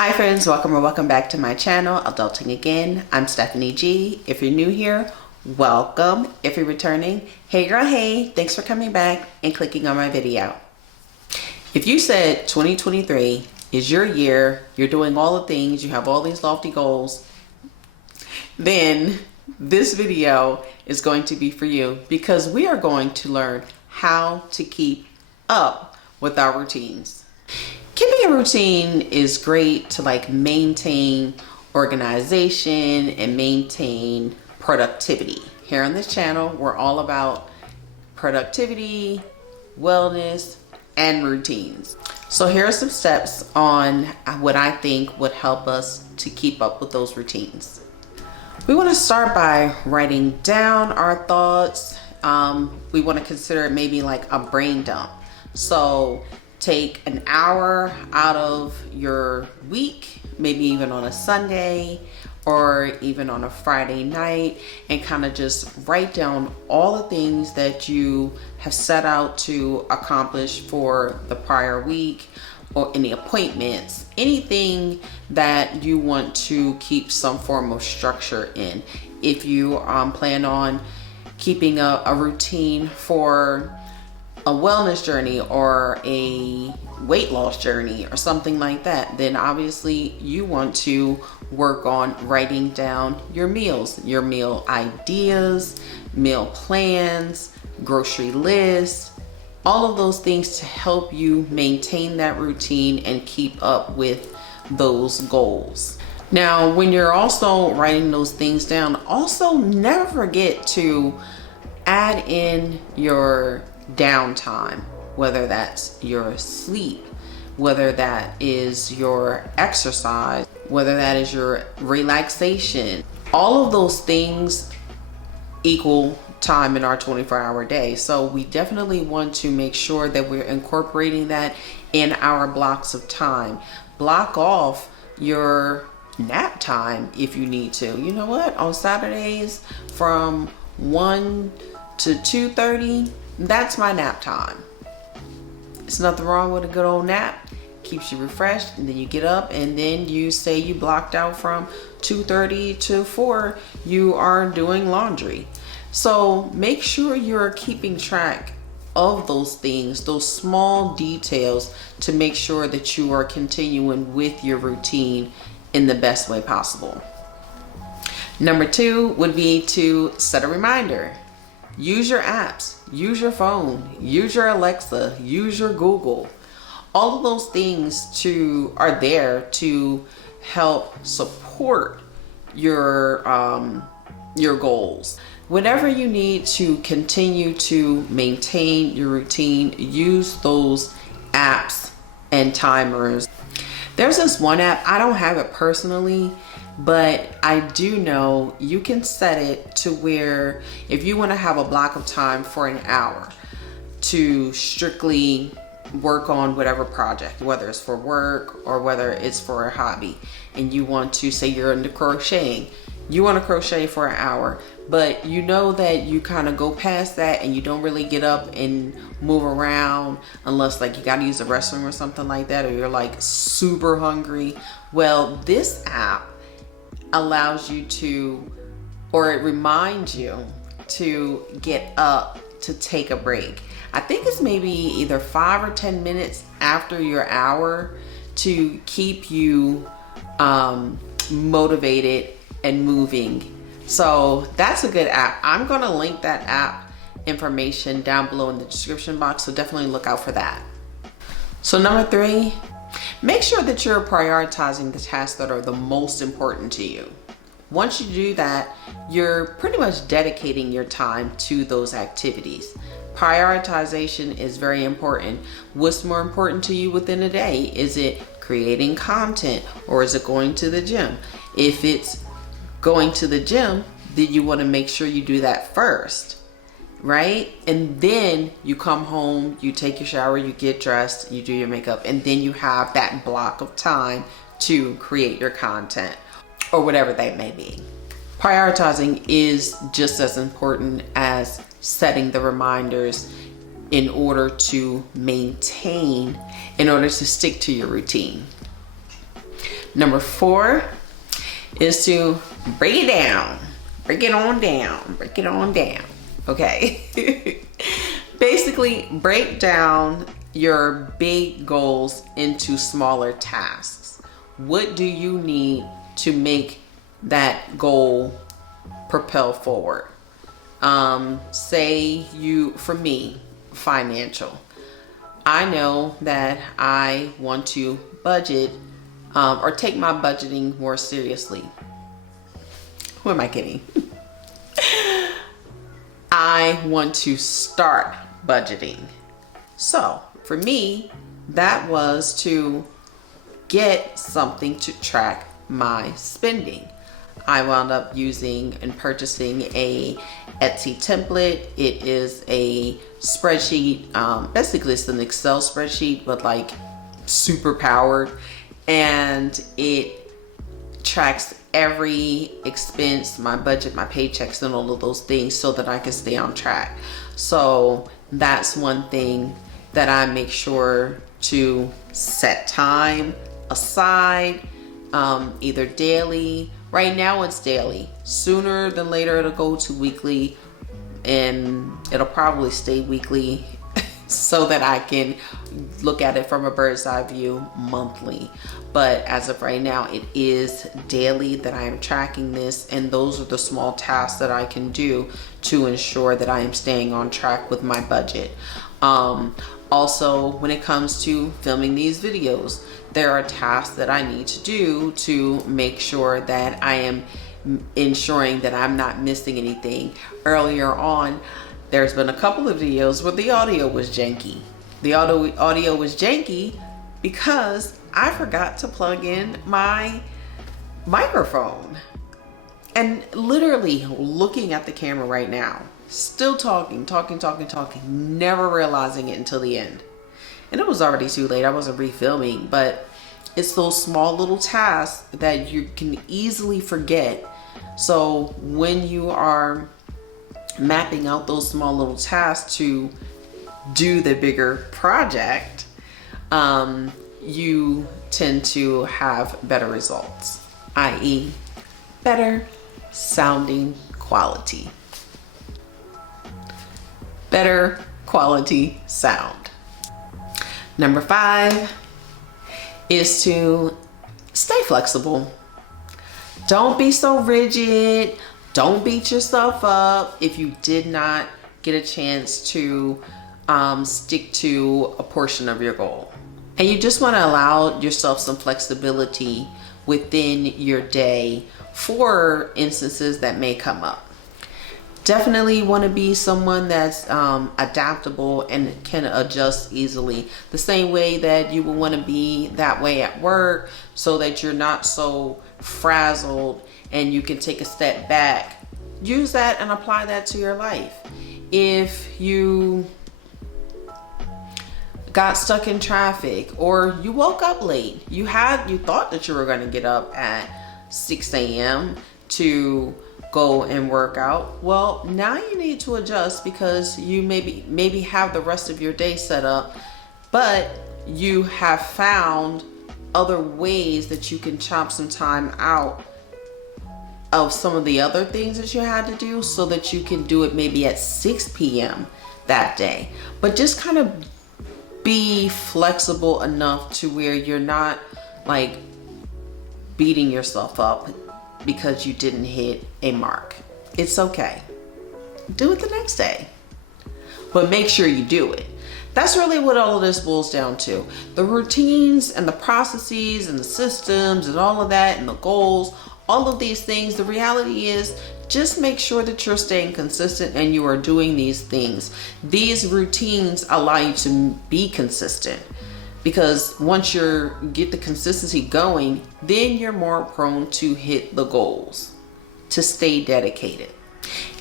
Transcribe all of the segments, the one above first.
Hi friends, welcome or welcome back to my channel, Adulting Again. I'm Stephanie G. If you're new here, welcome. If you're returning, hey girl, hey, thanks for coming back and clicking on my video. If you said 2023 is your year, you're doing all the things, you have all these lofty goals, then this video is going to be for you because we are going to learn how to keep up with our routines. Keeping a routine is great to maintain organization and maintain productivity. Here on this channel, we're all about productivity, wellness, and routines. So here are some steps on what I think would help us to keep up with those routines. We want to start by writing down our thoughts. We want to consider it maybe like a brain dump. So take an hour out of your week, maybe even on a Sunday or even on a Friday night, and kind of just write down all the things that you have set out to accomplish for the prior week, or any appointments, anything that you want to keep some form of structure in. If you plan on keeping a routine for a wellness journey or a weight loss journey or something like that, then obviously you want to work on writing down your meals, your meal ideas, meal plans, grocery lists, all of those things to help you maintain that routine and keep up with those goals. Now, when you're also writing those things down, also never forget to add in your downtime, whether that's your sleep, whether that is your exercise, whether that is your relaxation. All of those things equal time in our 24-hour day. So we definitely want to make sure that we're incorporating that in our blocks of time. Block off your nap time if you need to. You know what? On Saturdays from 1 to 2:30, that's my nap time. There's nothing wrong with a good old nap. Keeps you refreshed, and then you get up and then you say you blocked out from 2:30 to 4, you are doing laundry. So make sure you're keeping track of those things, those small details, to make sure that you are continuing with your routine in the best way possible. Number 2 would be to set a reminder. Use your apps, use your phone, use your Alexa, use your Google. All of those things are there to help support your goals. Whenever you need to continue to maintain your routine, use those apps and timers. There's this one app, I don't have it personally, but I do know you can set it to where if you want to have a block of time for an hour to strictly work on whatever project, whether it's for work or whether it's for a hobby, and you want to, say you're into crocheting, you want to crochet for an hour, but you know that you kind of go past that and you don't really get up and move around unless you got to use the restroom or something like that, or you're super hungry. Well, this app allows you to, or it reminds you to get up to take a break. I think it's maybe either 5 or 10 minutes after your hour to keep you motivated and moving. So that's a good app. I'm going to link that app information down below in the description box, so definitely look out for that. So number 3, make sure that you're prioritizing the tasks that are the most important to you. Once you do that, you're pretty much dedicating your time to those activities. Prioritization is very important. What's more important to you within a day? Is it creating content, or is it going to the gym? If it's going to the gym, then you want to make sure you do that first, right? And then you come home, you take your shower, you get dressed, you do your makeup, and then you have that block of time to create your content or whatever that may be. Prioritizing is just as important as setting the reminders in order to maintain, in order to stick to your routine. Number 4 is to break it down. Break it on down. Break it on down. Okay. Basically, break down your big goals into smaller tasks. What do you need to make that goal propel forward? Say for me, financial. I know that I want to budget or take my budgeting more seriously. Who am I kidding? I want to start budgeting. So for me, that was to get something to track my spending. I wound up using and purchasing a Etsy template. It is a spreadsheet. Basically, it's an Excel spreadsheet, but like super powered, and it tracks every expense, my budget, my paychecks, and all of those things so that I can stay on track. So that's one thing that I make sure to set time aside, either daily. Right now it's daily. Sooner than later it'll go to weekly, and it'll probably stay weekly so that I can look at it from a bird's eye view monthly. But as of right now, it is daily that I am tracking this, and those are the small tasks that I can do to ensure that I am staying on track with my budget. Also, when it comes to filming these videos, there are tasks that I need to do to make sure that I am ensuring that I'm not missing anything. Earlier on, there's been a couple of videos where the audio was janky. The audio was janky because I forgot to plug in my microphone. And literally looking at the camera right now, still talking, never realizing it until the end. And it was already too late. I wasn't refilming, but it's those small little tasks that you can easily forget. So when you are mapping out those small little tasks to do the bigger project, you tend to have better results, i.e. better sounding quality. Better quality sound. Number 5 is to stay flexible. Don't be so rigid. Don't beat yourself up if you did not get a chance to stick to a portion of your goal. And you just want to allow yourself some flexibility within your day for instances that may come up. Definitely want to be someone that's adaptable and can adjust easily. The same way that you will want to be that way at work, so that you're not so frazzled and you can take a step back. Use that and apply that to your life. If you got stuck in traffic, or you woke up late, you thought that you were going to get up at 6 a.m. to go and work out. Well, now you need to adjust because you maybe have the rest of your day set up, but you have found other ways that you can chop some time out of some of the other things that you had to do, so that you can do it maybe at 6 p.m. that day. But just kind of be flexible enough to where you're not like beating yourself up because you didn't hit a mark. It's okay. Do it the next day, but make sure you do it. That's really what all of this boils down to. The routines and the processes and the systems and all of that and the goals, all of these things, the reality is just make sure that you're staying consistent and you are doing these things. These routines allow you to be consistent, because once you get the consistency going, then you're more prone to hit the goals, to stay dedicated.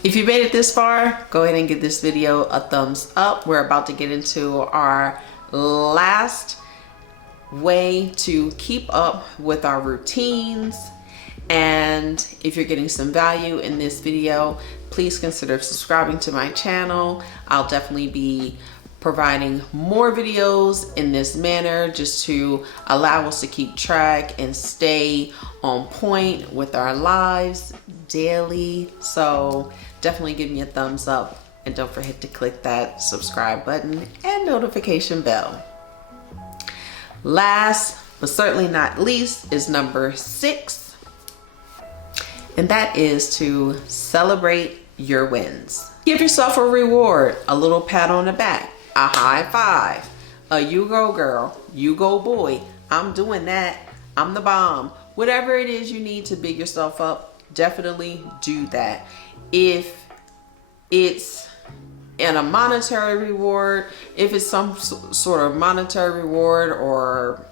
If you made it this far, go ahead and give this video a thumbs up. We're about to get into our last way to keep up with our routines. And if you're getting some value in this video, please consider subscribing to my channel. I'll definitely be providing more videos in this manner just to allow us to keep track and stay on point with our lives daily. So definitely give me a thumbs up and don't forget to click that subscribe button and notification bell. Last but certainly not least is number 6, and that is to celebrate your wins. Give yourself a reward, a little pat on the back, a high five, a you go girl, you go boy, I'm doing that, I'm the bomb. Whatever it is you need to big yourself up, definitely do that. If it's in a monetary reward, if it's some sort of monetary reward or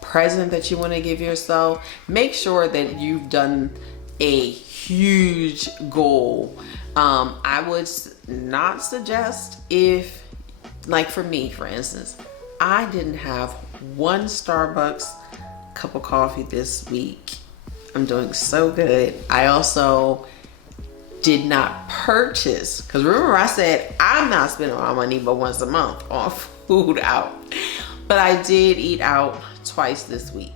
present that you want to give yourself, make sure that you've done a huge goal. I would not suggest, if, like for me, for instance, I didn't have one Starbucks cup of coffee this week. I'm doing so good. I also did not purchase, because remember I said I'm not spending my money but once a month on food out, but I did eat out twice this week.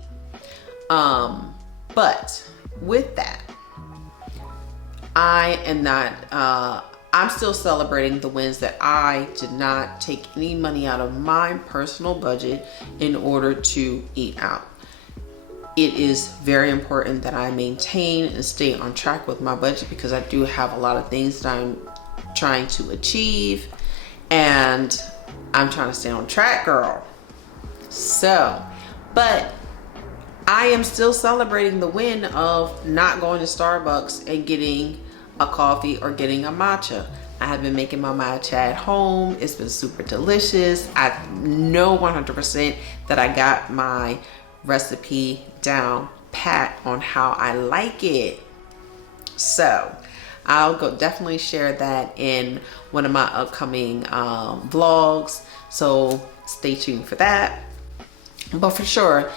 But with that, I am not, I'm still celebrating the wins that I did not take any money out of my personal budget in order to eat out. It is very important that I maintain and stay on track with my budget, because I do have a lot of things that I'm trying to achieve, and I'm trying to stay on track, girl. So, but I am still celebrating the win of not going to Starbucks and getting a coffee or getting a matcha. I have been making my matcha at home. It's been super delicious. I know 100% that I got my recipe down pat on how I like it. So I'll definitely share that in one of my upcoming vlogs. So stay tuned for that. But for sure,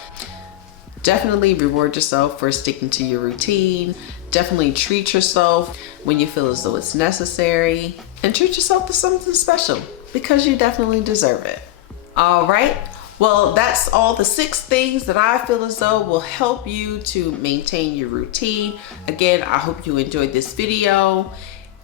definitely reward yourself for sticking to your routine. Definitely treat yourself when you feel as though it's necessary, and treat yourself to something special, because you definitely deserve it. All right. Well, that's all the 6 things that I feel as though will help you to maintain your routine. Again, I hope you enjoyed this video.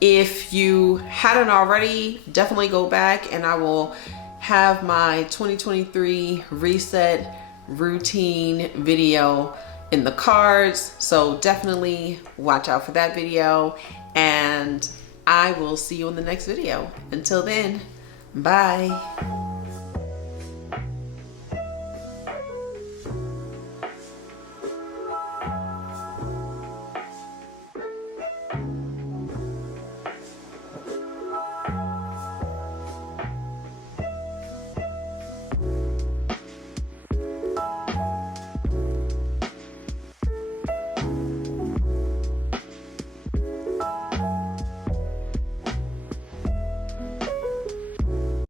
If you hadn't already, definitely go back, and I will have my 2023 reset routine video in the cards. So definitely watch out for that video, and I will see you in the next video. Until then, bye.